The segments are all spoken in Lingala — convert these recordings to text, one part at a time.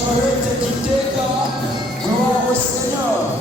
j'arrête de quitter car gloire au Seigneur.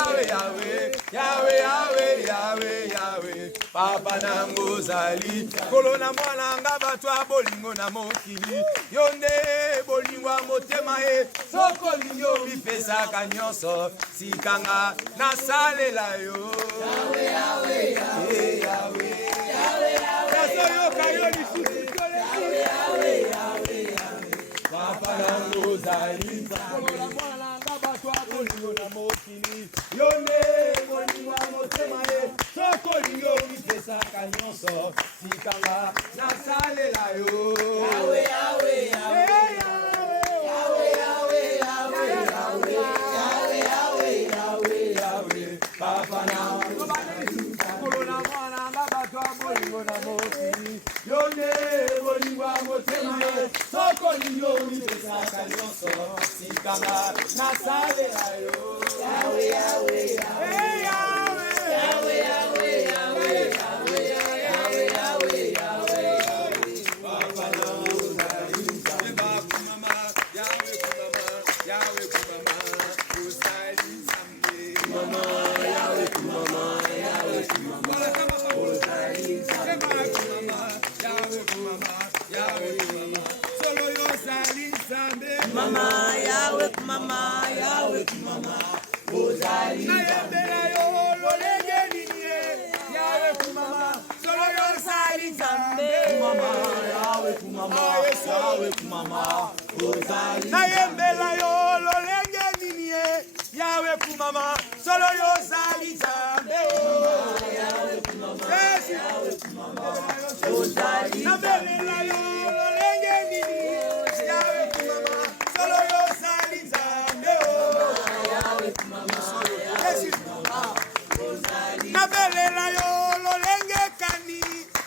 Yahweh, Yahweh, Yahweh, Yahweh, Yahweh, Yahweh. Papa nango zali kolona mwana nga batwa bolingo na mokili yonde bolingo motema e soko lingo bipesaka nyonso sikanga nasalela yo Yahweh, Yahweh, Yahweh, Yahweh, Yahweh, Yahweh, Yahweh, Papa nango zali kolona mwana nga batwa bolingo na mokili yonde bolingo motema e soko lingo bipesaka nyonso sikanga nasalela yo Yahweh, Yahweh, Yahweh, Yahweh, Yahweh, Yahweh, Yahweh, Yahweh, Yahweh, Yahweh, Papa nango kolona mwana nga batwa bolingo na mokili yonde bolingo motema e soko lingo bipesaka nyonso sikanga nasalela yo Yahweh, Yahweh, Yahweh, Yahweh, Yahweh, Yahweh, Yahweh, Yahweh, Yahweh, Papa nango zali mama Yahweh kumama Yahweh kumama uzali sambe mama Yahweh kumama Yahweh kumama uzali sambe mama Yahweh kumama Yahweh kumama solo yo zali sambe mama Yahweh kumama Yahweh kumama uzali nayembela yo lolengeni Yahweh kumama solo yo zali sambe mama Yahweh kumama Yahweh kumama uzali nayembela yo lolengeni Yahweh kumama solo yo zali sambe Yahweh kumama Yahweh kumama uzali nabelela yo lolengeni Yahweh kumama solo yo zali sambe Yahweh kumama nabelela yo lolenge kani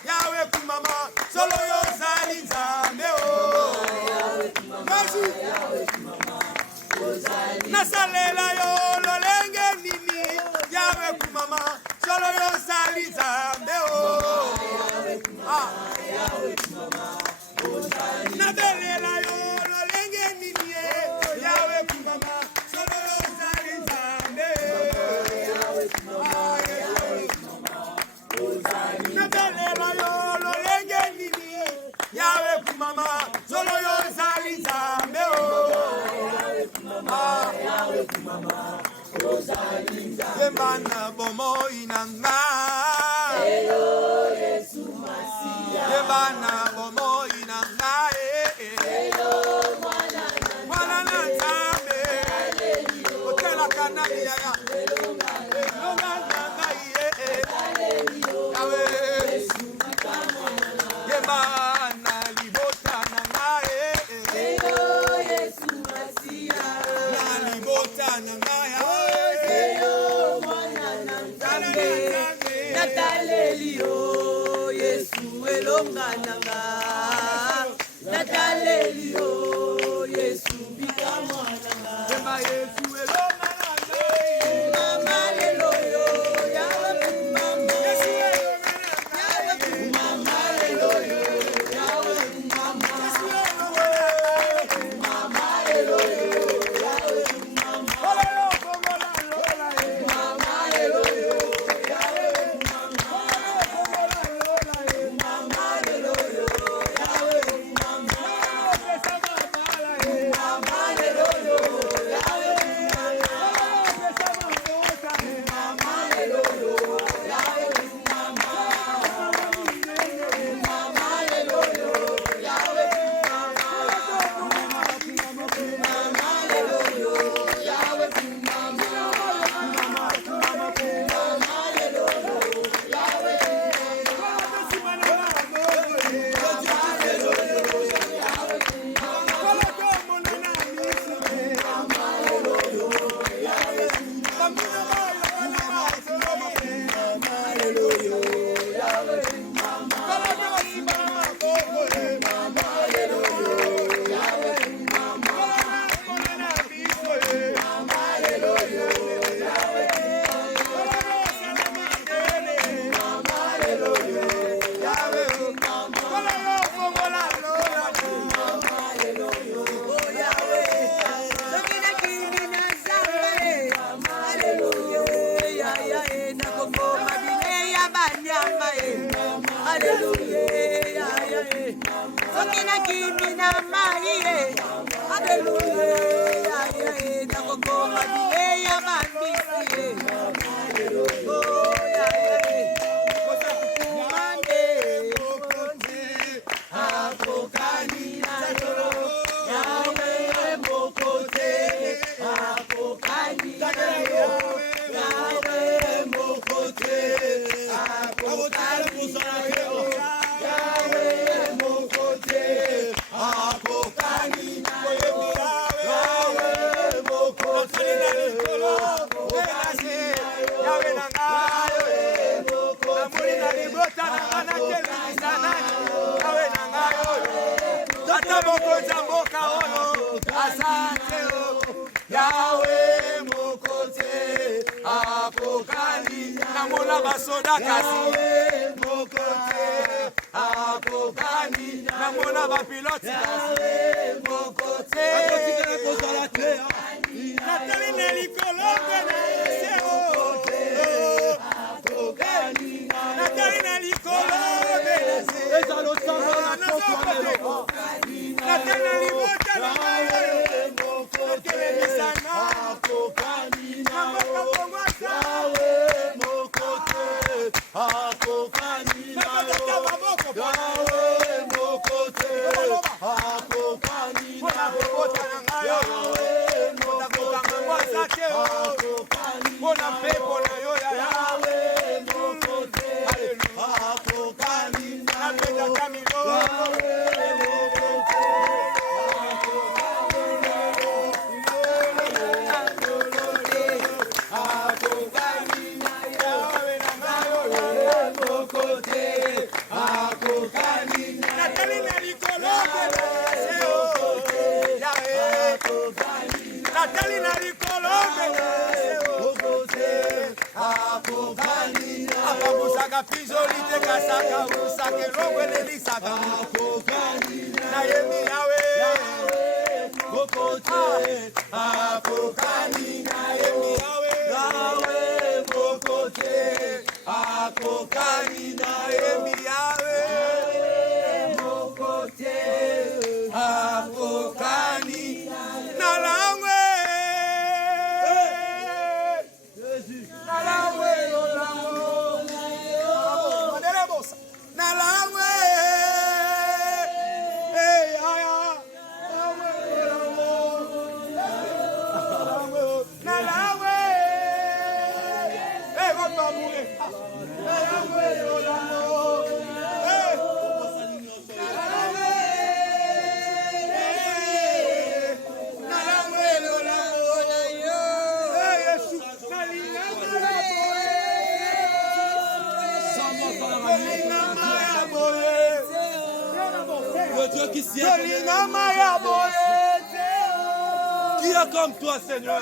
Yahweh kumama solo yo zali nzambe Yahweh kumama Yahweh kumama nasalela yo lolenge nini Yahweh kumama solo yo zali nzambe Yahweh kumama Yahweh kumama nabelela yo lolenge nini Yahweh kumama solo yo zali nzambe Yahweh kumama nabelela yo lolenge nini Yahweh kumama solo yo zali nzambe Yahweh kumama Yahweh kumama ozali nzambe yembana bomoi nanga eyo Yesu Masia yembana bomoi nanga eyo mwana na nzambe otela kanani yaya elonga nanga yembana libota nanga eyo Yesu Masia na libota nanga eyo mwana na nzambe nataleli yo Yesu elonga nanga Qui est comme toi, Seigneur?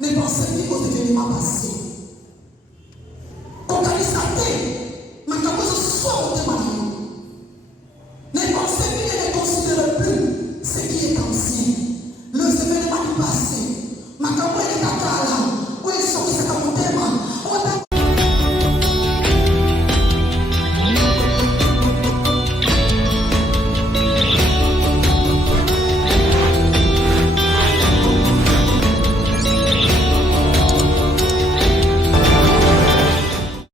Ne pensez plus aux événements passés.